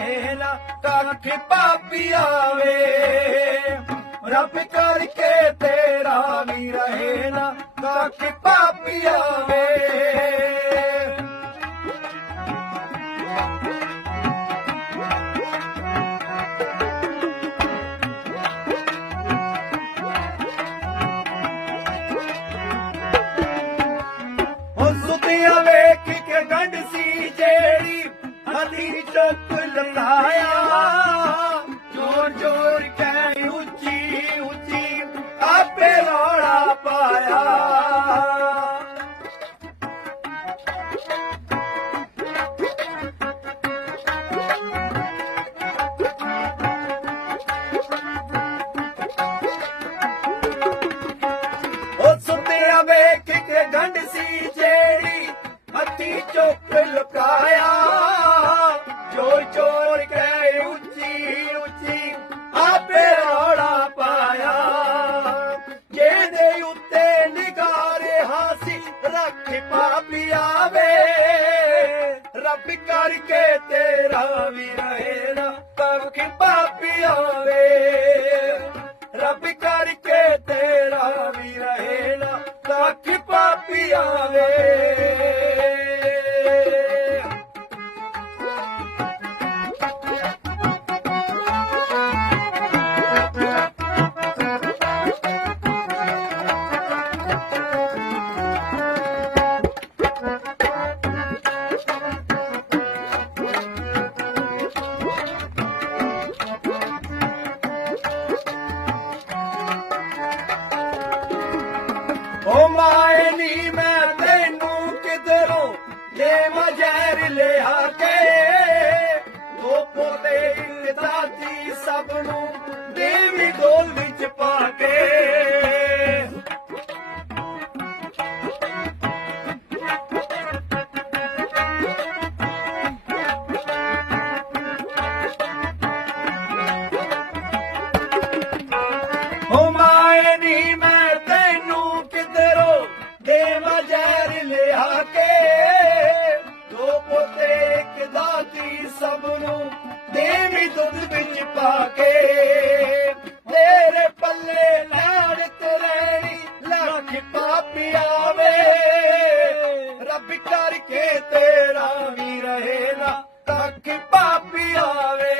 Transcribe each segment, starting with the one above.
ਰਹੇ ਨਾ ਕੱਖ ਪਾਪੀ ਆਵੇ। ਰੱਬ ਕਰਕੇ ਤੇਰਾ ਵੀ ਰਹੇ ਨਾ ਕੱਖ ਪਾਪੀ ਆਵੇ। ਹਲੀ ਚੁੱਕ ਲਗਾਇਆ ਜੋਰ ਜੋਰ ਕਹਿ ਉੱਚੀ ਉੱਚੀ ਆਪੇ ਰੌਲਾ ਪਾਇਆ। ਉਹ ਸੁੱਤਿਆ ਵੇਖ ਕੇ ਗੰਢ ਸੀ। ਰੱਖ ਪਾਪੀ ਰੱਬ ਕਰਕੇ ਤੇਰਾ ਵੀ ਰਹੇ ਤਬ ਪੱਖ ਕਿਧਰੋਂ ਦੇ ਮਜੈਰ ਲਿਆ ਕੇ ਦੋ ਪੋਤੇ ਇੱਕ ਸਭ ਨੂੰ ਦੇਵੀ ਢੋਲ ਵਿੱਚ ਪਾ ਕੇ ਰੱਬ ਨੂੰ ਦੇਵੀ ਦੁੱਧ ਵਿੱਚ ਪਾ ਕੇ। ਤੇਰੇ ਪੱਲੇ ਲਾੜ ਤਰੈਣੀ ਲੱਖ ਪਾਪੀ ਆਵੇ। ਰੱਬ ਕਰਕੇ ਤੇਰਾ ਵੀ ਰਹੇ ਨਾ, ਤੱਕ ਪਾਪੀ ਆਵੇ।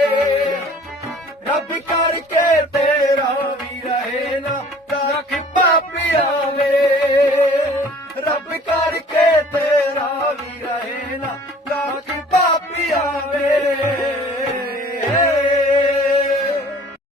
ਰੱਬ ਕਰਕੇ ਤੇਰਾ ਵੀ ਰਹੇ ਨਾ, ਤੱਕ ਪਾਪੀ ਆਵੇ। ਰੱਬ ਕਰਕੇ ਤੇਰਾ ਵੀ ਰਹੇ ਨਾ